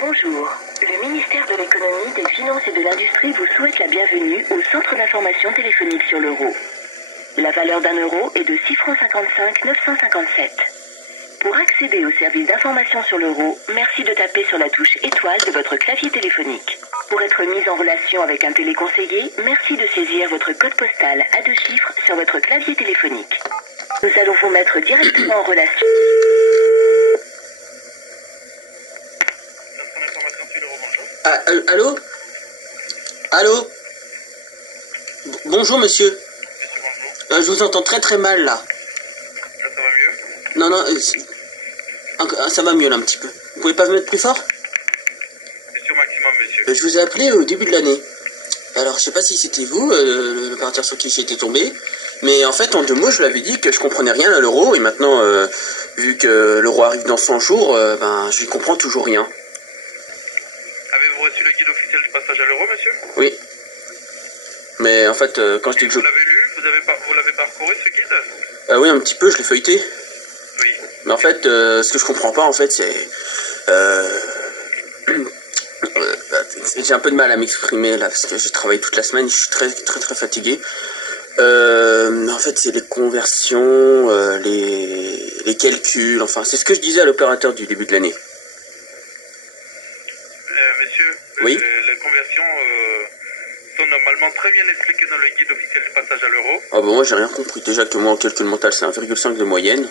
Bonjour. Le ministère de l'économie, des finances et de l'industrie vous souhaite la bienvenue au centre d'information téléphonique sur l'euro. La valeur d'un euro est de 6 francs 55 957. Pour accéder au service d'information sur l'euro, merci de taper sur la touche étoile de votre clavier téléphonique. Pour être mis en relation avec un téléconseiller, merci de saisir votre code postal à 2 chiffres sur votre clavier téléphonique. Nous allons vous mettre directement en relation. Ah, allô? Allô? Bonjour monsieur. Je vous entends très très mal là. Là, ça va mieux? Non, non, ça va mieux là un petit peu. Vous pouvez pas me mettre plus fort? C'est au maximum, monsieur. Je vous ai appelé au début de l'année. Alors je sais pas si c'était vous, l'opérateur sur qui j'étais tombé, mais en fait en 2 mots je lui avais dit que je comprenais rien à l'euro et maintenant vu que l'euro arrive dans 100 jours, ben je comprends toujours rien. Avez-vous reçu le guide officiel du passage à l'euro, monsieur? Oui. Mais en fait quand je dis que je... Vous l'avez lu? Vous l'avez parcouru, ce guide? Oui, un petit peu, je l'ai feuilleté. Oui. Mais en fait, ce que je comprends pas, en fait, c'est... j'ai un peu de mal à m'exprimer, là, parce que j'ai travaillé toute la semaine, je suis très, très, très fatigué. En fait, c'est les conversions, les calculs, enfin, c'est ce que je disais à l'opérateur du début de l'année. Monsieur, Oui. les conversions sont normalement très bien expliquées dans le guide officiel du passage à l'euro. Ah bon, moi, j'ai rien compris. Déjà que moi, en calcul mental, c'est 1,5 de moyenne.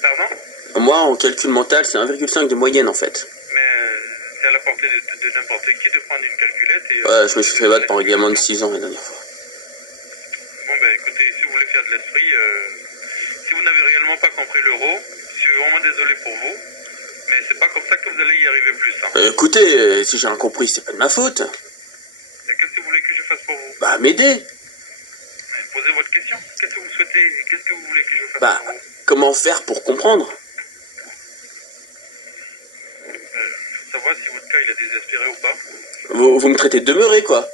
Pardon? Moi, en calcul mental, c'est 1,5 de moyenne, en fait. Mais c'est à la portée de n'importe qui de prendre une calculette et... Ouais, je me suis fait battre par un gamin de 6 ans la dernière fois. Bon, ben écoutez, si vous voulez faire de l'esprit, si vous n'avez réellement pas compris l'euro, je suis vraiment désolé pour vous, mais c'est pas comme ça que vous allez y arriver plus. Hein. Écoutez, si j'ai rien compris, c'est pas de ma faute. Et qu'est-ce que vous voulez que je fasse pour vous? Bah, m'aider. Posez votre question. Qu'est-ce que vous souhaitez? Qu'est-ce que vous voulez que je fasse Bah, pour vous? comment faire pour comprendre? Faut savoir si votre cas il est désespéré ou pas. Vous me traitez de demeuré, quoi.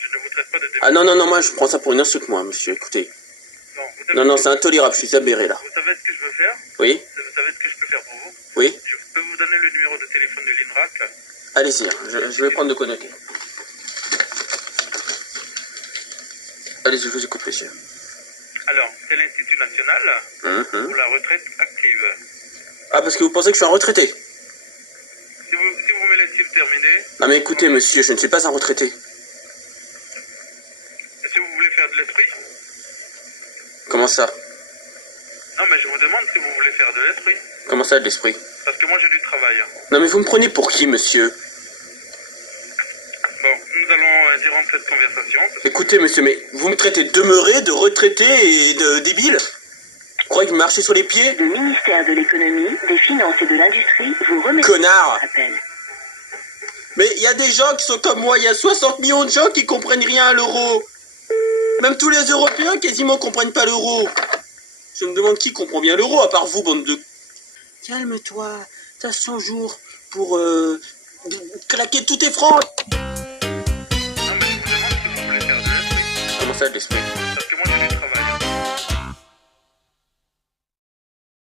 Je ne vous traite pas de Ah non, non, non, moi, je prends ça pour une insulte, moi, monsieur, écoutez. Non, Non, non, c'est intolérable, je suis aberré, là. Vous savez ce que je veux faire? Oui? Vous savez ce que je peux faire pour vous? Oui? Je peux vous donner le numéro de téléphone de l'INRAC. Allez-y, hein, je vais prendre de quoi noter. Allez-y, je vous écoute, monsieur. Alors, c'est l'Institut National pour la retraite active. Ah, parce que vous pensez que je suis un retraité? Si vous me laissez terminer, Non, mais écoutez, monsieur, je ne suis pas un retraité. si vous voulez faire de l'esprit, Comment ça? non mais je vous demande si vous voulez faire de l'esprit. Comment ça, de l'esprit? Parce que moi j'ai du travail. Non, mais vous me prenez pour qui, monsieur? Bon, nous allons interrompre cette conversation. Écoutez, monsieur, mais vous me traitez de demeuré, de retraité et de débile? Vous croyez que vous marchez sur les pieds? Le ministère de l'économie, des finances et de l'industrie vous remercie. Connard! Appel. Mais il y a des gens qui sont comme moi, il y a 60 millions de gens qui comprennent rien à l'euro. Même tous les Européens quasiment comprennent pas l'euro. Je me demande qui comprend bien l'euro, à part vous, bande de... Calme-toi, t'as 100 jours pour claquer tous tes francs. Non mais je vous demande si vous voulez faire de l'esprit. Comment ça, de l'esprit? Parce que moi j'ai du travail.